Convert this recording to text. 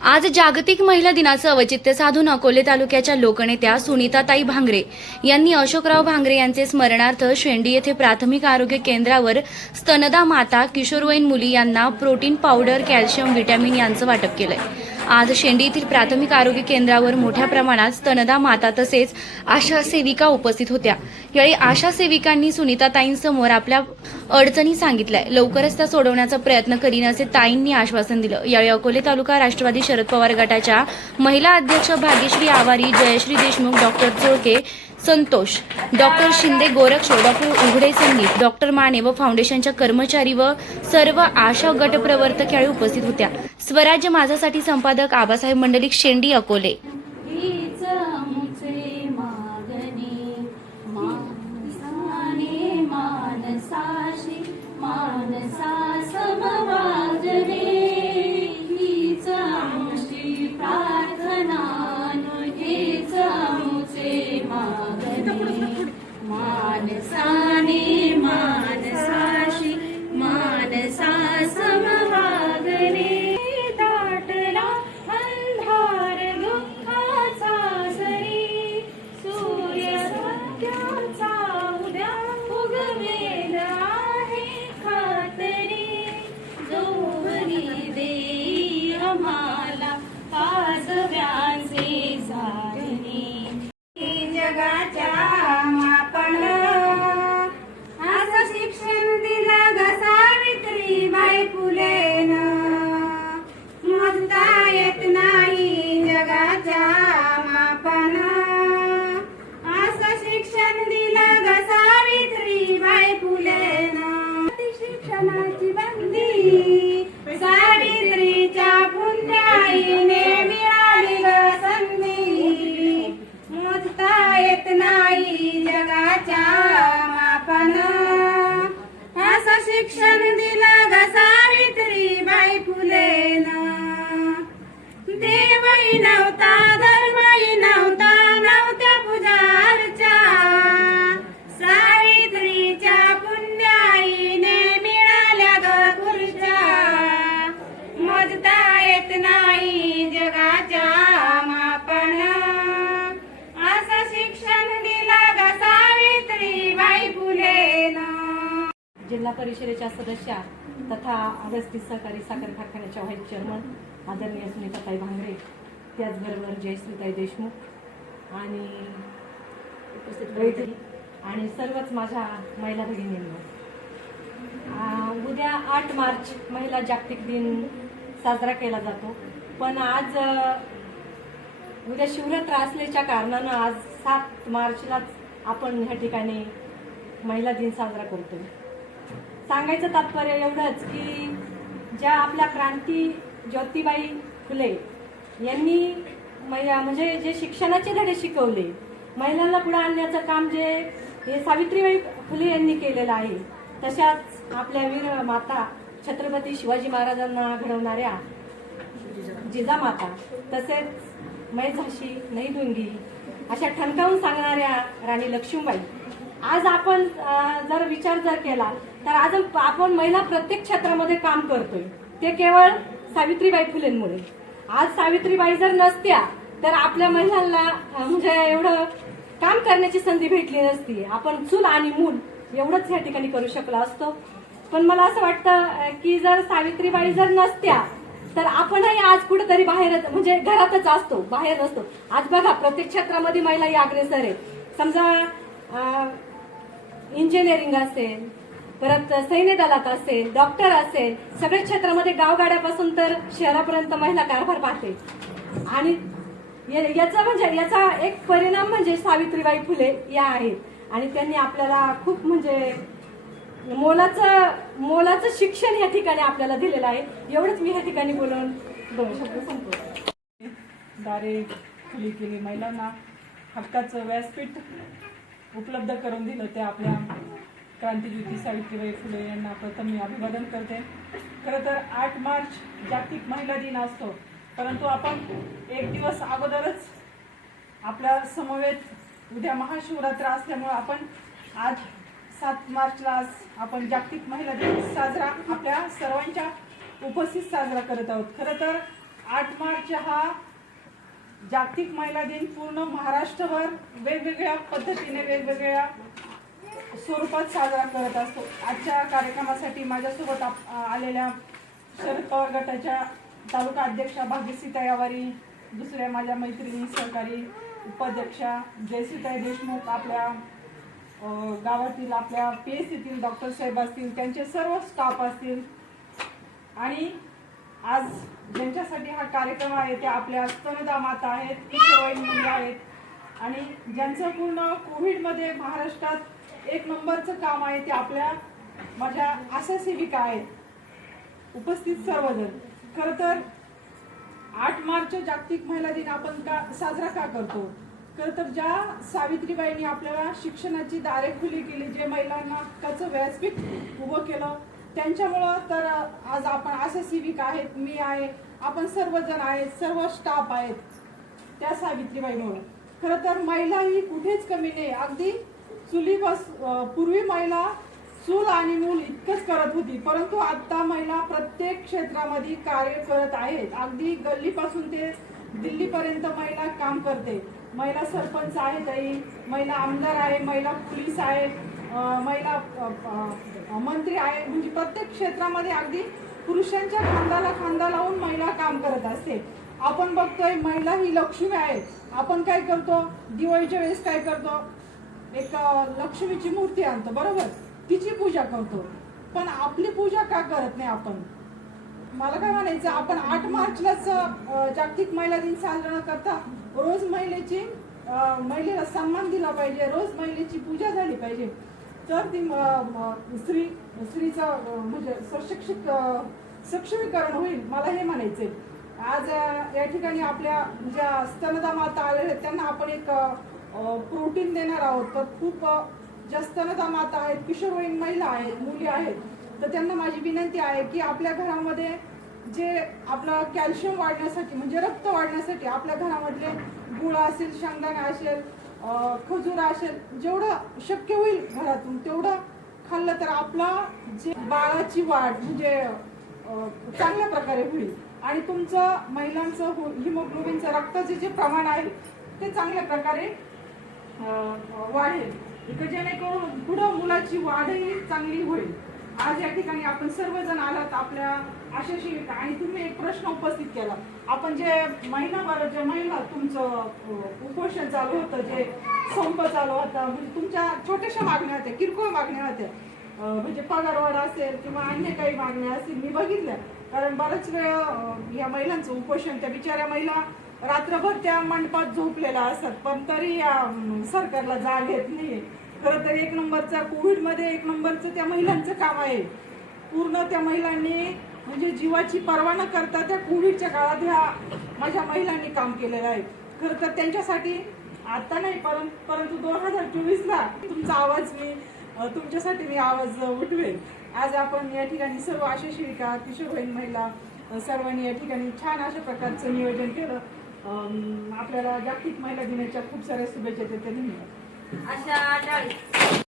आज जागतिक महिला दिनाचं औचित्य साधून अकोले तालुक्याच्या लोकनेत्या सुनीताताई भांगरे यांनी अशोकराव भांगरे यांचे स्मरणार्थ शेंडी येथे प्राथमिक आरोग्य केंद्रावर स्तनदा माता किशोरवयीन मुली यांना प्रोटीन पावडर कॅल्शियम व्हिटॅमिन यांचं वाटप केलंय. आज शेंडी येथील प्राथमिक आरोग्य केंद्रावर मोठ्या प्रमाणात स्तनदा माता तसेच आशा सेविका उपस्थित होत्या. यावेळी आशा सेविकांनी सुनीताताईंसमोर आपल्या अडचणी सांगितल्या. लवकरच त्या सोडवण्याचा प्रयत्न करीन असे ताईंनी आश्वासन दिलं. यावेळी अकोले तालुका राष्ट्रवादी शरद पवार गटाच्या महिला अध्यक्ष Bhagyashree Awari Jayashree Deshmukh doctor Cholke Santosh. Doctor Shinde Gorakshe doctor Ughade Sandeep doctor Mane व फाउंडेशनच्या कर्मचारी व सर्व आशा गटप्रवर्तक यावेळी उपस्थित होत्या. स्वराज्य माझासाठी संपादक आबासाहेब मंडलिक शेंडी अकोले. मानसाशी मानसा समवा शिक्षणाची बंदी. सावित्रीच्या पुण्याईने मिळाली ग संधी. मोजता येत नाही जगाच्या मापन. असं शिक्षण दिलं ग सावित्री बाई फुलेन देवही नव्हता धर्मही नव्हता. जिल्हा परिषदेच्या सदस्या तथा अगस्ती सहकारी साखर कारखान्याच्या व्हाईस चेअरमन आदरणीय सुनीताताई भांगरे त्याचबरोबर जयश्रीताई देशमुख आणि आणि सर्वच माझ्या महिला भगिनींना. उद्या आठ मार्च महिला जागतिक दिन साजरा केला जातो. पण आज उद्या शिवरात्र असल्याच्या कारणानं आज सात मार्चलाच आपण ह्या ठिकाणी महिला दिन साजरा करतो सांगायचं तात्पर्य एवढंच की ज्या आपल्या क्रांती ज्योतिबाई फुले यांनी म्हणजे जे शिक्षणाचे धडे शिकवले महिलांना पुढे आणण्याचं काम जे हे सावित्रीबाई फुले यांनी केलेलं आहे तशाच आपल्या वीर माता छत्रपती शिवाजी महाराजांना घडवणाऱ्या जिजामाता तसेच मै झाशी दुंगी अशा ठणकावून सांगणाऱ्या राणी लक्ष्मीबाई आज आपण जर विचार जर केला तर आज आपण महिला प्रत्येक क्षेत्रामध्ये काम करतोय. ते केवळ सावित्रीबाई फुलेंमुळे. आज सावित्रीबाई जर नसत्या तर आपल्या महिलांना म्हणजे एवढं काम करण्याची संधी भेटली नसती. आपण चूल आणि मूल एवढंच या ठिकाणी करू शकलो असतो. पण मला असं वाटतं की जर सावित्रीबाई जर नसत्या तर आपणही आज कुठेतरी बाहेरच म्हणजे घरातच असतो बाहेर नसतो. आज बघा प्रत्येक क्षेत्रामध्ये महिला या अग्रेसर आहेत. समजा इंजिनिअरिंग असेल परत सैन्य दलात असेल डॉक्टर असेल सगळ्या क्षेत्रामध्ये गावगाड्यापासून तर शहरापर्यंत महिला कारभार पाहते. आणि या- याचा म्हणजे याचा एक परिणाम म्हणजे सावित्रीबाई फुले या आहेत. आणि त्यांनी आपल्याला खूप म्हणजे मोलाचं मोलाचं शिक्षण या ठिकाणी आपल्याला दिलेलं आहे. एवढंच मी या ठिकाणी बोलून दोन शब्द सांगतो दारे खुली केली महिलांना हक्काचं व्यासपीठ. उपलब्ध करून दिलं ते आपल्या क्रांतीज्योती सावित्रीबाई फुले यांना प्रथम मी अभिवादन करते. खरं तर आठ मार्च जागतिक महिला दिन असतो परंतु आपण एक दिवस अगोदरच आपल्या समवेत उद्या महाशिवरात्र असल्यामुळं आपण आज सात मार्चला आज आपण जागतिक महिला दिन साजरा आपल्या सर्वांच्या उपस्थित साजरा करत आहोत. खरं तर आठ मार्च हा जागतिक महिला दिन पूर्ण महाराष्ट्रभर वेगवेगळ्या पद्धतीने वेगवेगळ्या स्वरूपात साजरा करत असतो. आजच्या कार्यक्रमासाठी माझ्यासोबत आलेल्या शरद पवार गटाच्या तालुका अध्यक्षा भाग्यश्री तयावारी दुसऱ्या माझ्या मैत्रिणी सहकारी उपाध्यक्षा जयसीताई देशमुख आपल्या गावातील आपल्या पी एस सीतील डॉक्टर साहेब असतील त्यांचे सर्व स्टाफ असतील. आणि आज ज्यांच्यासाठी हा कार्यक्रम आहे ते आपल्या स्तनदा माता आहेत किशोरवयीन मुली आहेत. आणि ज्यांचं पूर्ण कोविडमध्ये महाराष्ट्रात एक नंबरचं काम आहे ते आपल्या माझ्या आशा सेविका आहेत. उपस्थित सर्वजण. खरं तर आठ मार्च जागतिक महिला दिन आपण का साजरा का करतो? खरं तर ज्या सावित्रीबाईंनी आपल्याला शिक्षणाची दारे खुली केली जे महिलांना हक्काचं व्यासपीठ उभं केलं त्यांच्यामुळं तर आज आपण असे सिविक आहेत मी आहे आपण सर्वजण आहेत सर्व स्टाफ आहेत. त्या सावित्रीबाईमुळे खरं तर महिला ही कुठेच कमी नाही. अगदी चुली बस पूर्वी महिला चूल आणि मूल इतकंच करत होती परंतु आत्ता महिला प्रत्येक क्षेत्रामध्ये कार्य करत आहेत. अगदी गल्लीपासून ते दिल्लीपर्यंत महिला काम करते. महिला सरपंच आहे ताई महिला आमदार आहे महिला पोलीस आहे महिला मंत्री आहे म्हणजे प्रत्येक क्षेत्रामध्ये अगदी पुरुषांच्या खांदाला खांदा लावून महिला काम करत असते. आपण बघतोय महिला ही लक्ष्मी आहे आपण काय करतो? दिवाळीच्या वेळेस काय करतो? एक लक्ष्मीची मूर्ती आणतो बरोबर? तिची पूजा करतो. पण आपली पूजा का करत नाही आपण? मला काय म्हणायचं? आपण आठ मार्चलाच जागतिक महिला दिन साजरा करता. रोज महिलेची महिलेला सन्मान दिला पाहिजे. रोज महिलेची पूजा झाली पाहिजे. तर ती स्त्री स्त्रीचं म्हणजे सशिक्षित सक्षमीकरण होईल मला हे म्हणायचे आज या ठिकाणी आपल्या ज्या स्तनदा माता आलेल्या आहेत त्यांना आपण एक प्रोटीन देणार आहोत. तर खूप ज्या स्तनदा माता आहेत किशोरवयीन महिला आहेत मुली आहेत तर त्यांना माझी विनंती आहे की आपल्या घरामध्ये जे आपलं कॅल्शियम वाढण्यासाठी म्हणजे रक्त वाढण्यासाठी आपल्या घरामधले गुळ असेल शेंगदाणा असेल खजूर असेल जेवढं शक्य होईल घरातून तेवढं खाल्लं तर आपला जे बाळाची वाढ म्हणजे चांगल्या प्रकारे होईल. आणि तुमचं महिलांचं हो- हिमोग्लोबिनचं रक्ताचे जे प्रमाण आहे ते चांगल्या प्रकारे वाढेल. जेणेकरून पुढं मुलाची वाढही चांगली होईल. आज या ठिकाणी आपण सर्वजण आलात आपल्या आशाशी आणि तुम्ही एक प्रश्न उपस्थित केला. आपण जे महिनाभर जे महिला तुमचं उपोषण चालू होतं जे संप चालू होता म्हणजे तुमच्या छोट्याशा मागण्या होत्या किरकोळ मागण्या होत्या. म्हणजे पगारवाढ असेल किंवा अन्य काही मागण्या असतील मी बघितल्या. कारण बराच वेळ या महिलांचं उपोषण त्या बिचाऱ्या महिला रात्रभर त्या मंडपात झोपलेल्या असतात. पण तरी या सरकारला जाग येत नाही खरं तर एक नंबरचा कोविडमध्ये एक नंबरचं त्या महिलांचं काम आहे. पूर्ण त्या महिलांनी म्हणजे जीवाची पर्वा न करता त्या कोविडच्या काळात ह्या माझ्या महिलांनी काम केलेलं आहे. खरं तर त्यांच्यासाठी आता नाही परं परंतु दोन हजार चोवीसला तुमचा आवाज मी तुमच्यासाठी मी आवाज उठवेल आज आपण या ठिकाणी सर्व आशा शिविका किशोरवयीन महिला सर्वांनी या ठिकाणी छान अशा प्रकारचं नियोजन केलं. आपल्याला जागतिक महिला दिनाच्या खूप साऱ्या शुभेच्छा देते. धन्यवाद. अशा डाळी